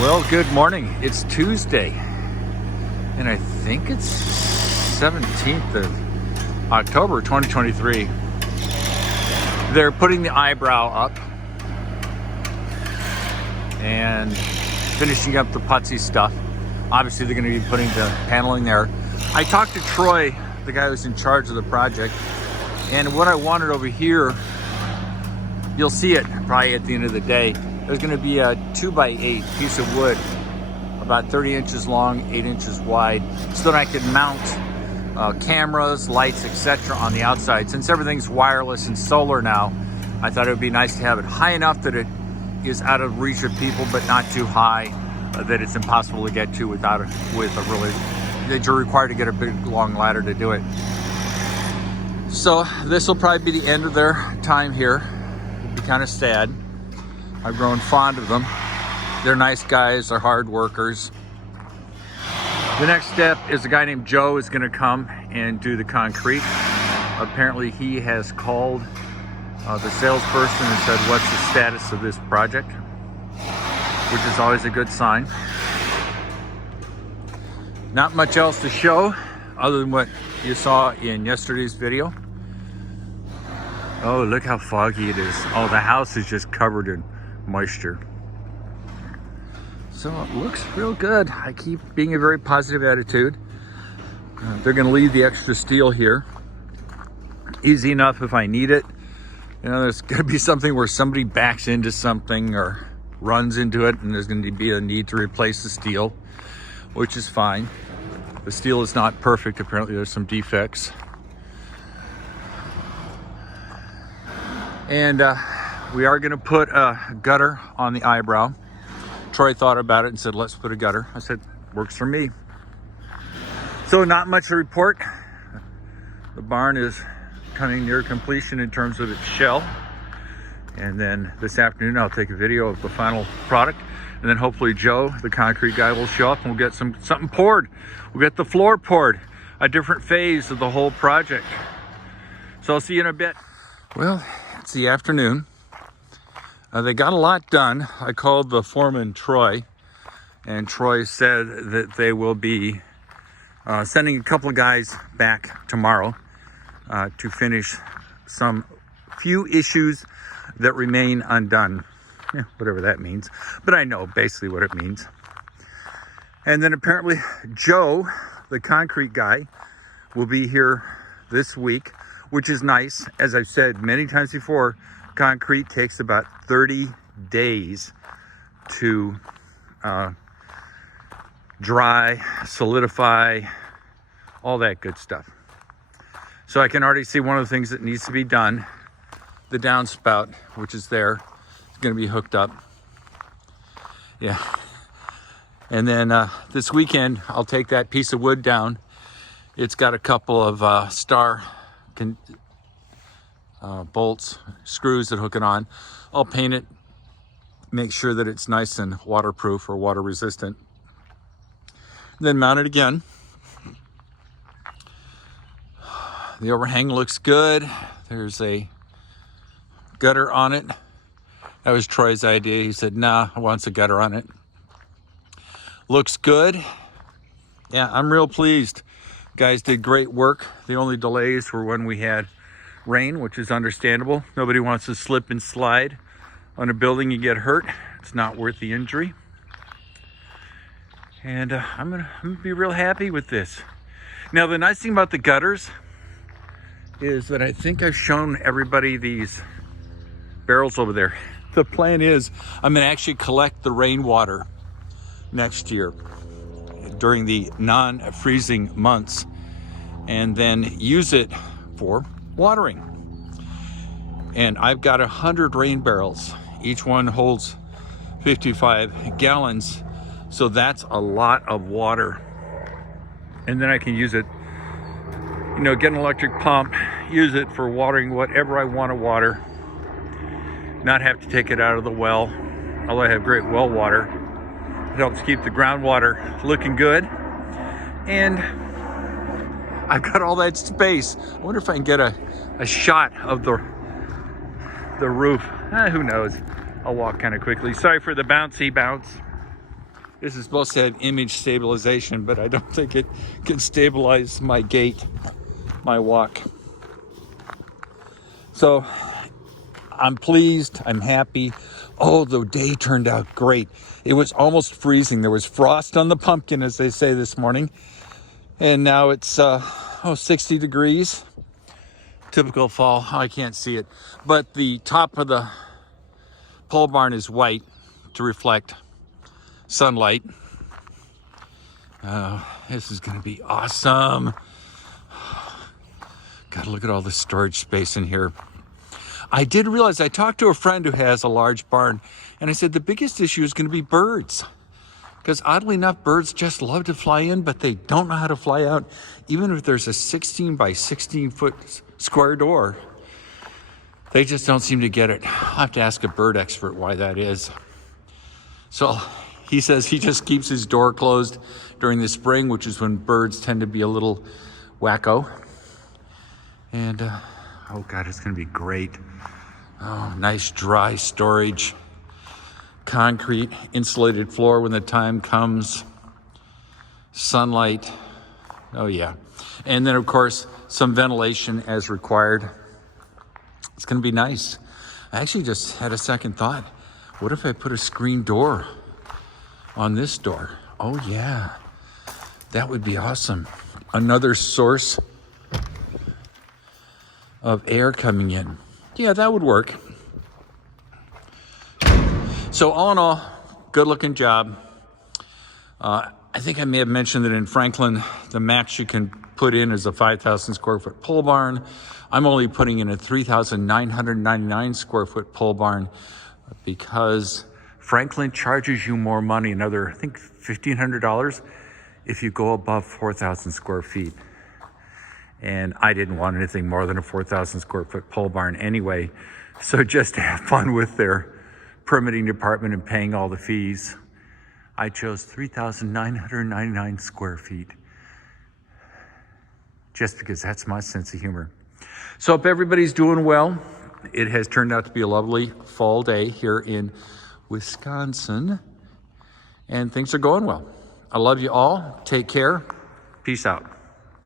Well, good morning. It's Tuesday, and I think it's 17th of October 2023. They're putting the eyebrow up and finishing up the putsy stuff. Obviously, they're going to be putting the paneling there. I talked to Troy, the guy who's in charge of the project, and what I wanted over here, you'll see it probably at the end of the day. There's going to be a 2x8 piece of wood, about 30 inches long, 8 inches wide, so that I could mount cameras, lights, etc. on the outside. Since everything's wireless and solar now, I thought it would be nice to have it high enough that it is out of reach of people, but not too high that it's impossible to get to without that you're required to get a big long ladder to do it. So this will probably be the end of their time here. It'll be kind of sad. I've grown fond of them. They're nice guys, they're hard workers. The next step is a guy named Joe is gonna come and do the concrete. Apparently he has called the salesperson and said, what's the status of this project? Which is always a good sign. Not much else to show other than what you saw in yesterday's video. Oh, look how foggy it is. Oh, the house is just covered in moisture. So it looks real good. I keep being a very positive attitude. They're going to leave the extra steel here. Easy enough if I need it. You know, there's going to be something where somebody backs into something or runs into it, and there's going to be a need to replace the steel, which is fine. The steel is not perfect. Apparently there's some defects. And we are going to put a gutter on the eyebrow. Troy thought about it and said, let's put a gutter. I said, works for me. So not much to report. The barn is coming near completion in terms of its shell. And then this afternoon, I'll take a video of the final product. And then hopefully Joe, the concrete guy, will show up and we'll get something poured. We'll get the floor poured, a different phase of the whole project. So I'll see you in a bit. Well, it's the afternoon. They got a lot done. I called the foreman, Troy, and Troy said that they will be sending a couple of guys back tomorrow to finish some few issues that remain undone. Yeah, whatever that means. But I know basically what it means. And then apparently Joe, the concrete guy, will be here this week, which is nice. As I've said many times before, concrete takes about 30 days to dry, solidify, all that good stuff. So I can already see one of the things that needs to be done. The downspout, which is there, is going to be hooked up. Yeah. And then this weekend, I'll take that piece of wood down. It's got a couple of star bolts, screws that hook it on. I'll paint it, make sure that it's nice and waterproof or water resistant. Then mount it again. The overhang looks good. There's a gutter on it. That was Troy's idea. He said, nah, I want a gutter on it. Looks good. Yeah, I'm real pleased. Guys did great work. The only delays were when we had rain, which is understandable. Nobody wants to slip and slide on a building and get hurt. It's not worth the injury. And I'm gonna be real happy with this. Now, the nice thing about the gutters is that I think I've shown everybody these barrels over there. The plan is I'm gonna actually collect the rainwater next year during the non-freezing months and then use it for watering. And I've got 100 rain barrels. Each one holds 55 gallons. So that's a lot of water. And then I can use it, you know, get an electric pump, use it for watering whatever I want to water. Not have to take it out of the well, although I have great well water. It helps keep the groundwater looking good. And I've got all that space. I wonder if I can get a shot of the roof. Who knows? I'll walk kind of quickly. Sorry for the bouncy bounce. This is supposed to have image stabilization, but I don't think it can stabilize my gait, my walk. So I'm pleased, I'm happy. Oh, the day turned out great. It was almost freezing. There was frost on the pumpkin, as they say this morning. And now it's 60 degrees. Typical fall. I can't see it. But the top of the pole barn is white to reflect sunlight. This is going to be awesome. Gotta look at all the storage space in here. I did realize, I talked to a friend who has a large barn, and I said the biggest issue is going to be birds. Because oddly enough, birds just love to fly in, but they don't know how to fly out. Even if there's a 16 by 16 foot square door, they just don't seem to get it. I'll have to ask a bird expert why that is. So he says he just keeps his door closed during the spring, which is when birds tend to be a little wacko. And, oh God, it's gonna be great. Oh, nice dry storage. Concrete, insulated floor when the time comes. Sunlight. Oh yeah. And then of course, some ventilation as required. It's gonna be nice. I actually just had a second thought. What if I put a screen door on this door? Oh yeah, that would be awesome. Another source of air coming in. Yeah, that would work. So all in all, good looking job. I think I may have mentioned that in Franklin, the max you can put in is a 5,000 square foot pole barn. I'm only putting in a 3,999 square foot pole barn because Franklin charges you more money, another, I think $1,500 if you go above 4,000 square feet. And I didn't want anything more than a 4,000 square foot pole barn anyway. So just to have fun with their permitting department and paying all the fees, I chose 3,999 square feet. Just because that's my sense of humor. So hope everybody's doing well. It has turned out to be a lovely fall day here in Wisconsin. And things are going well. I love you all. Take care. Peace out.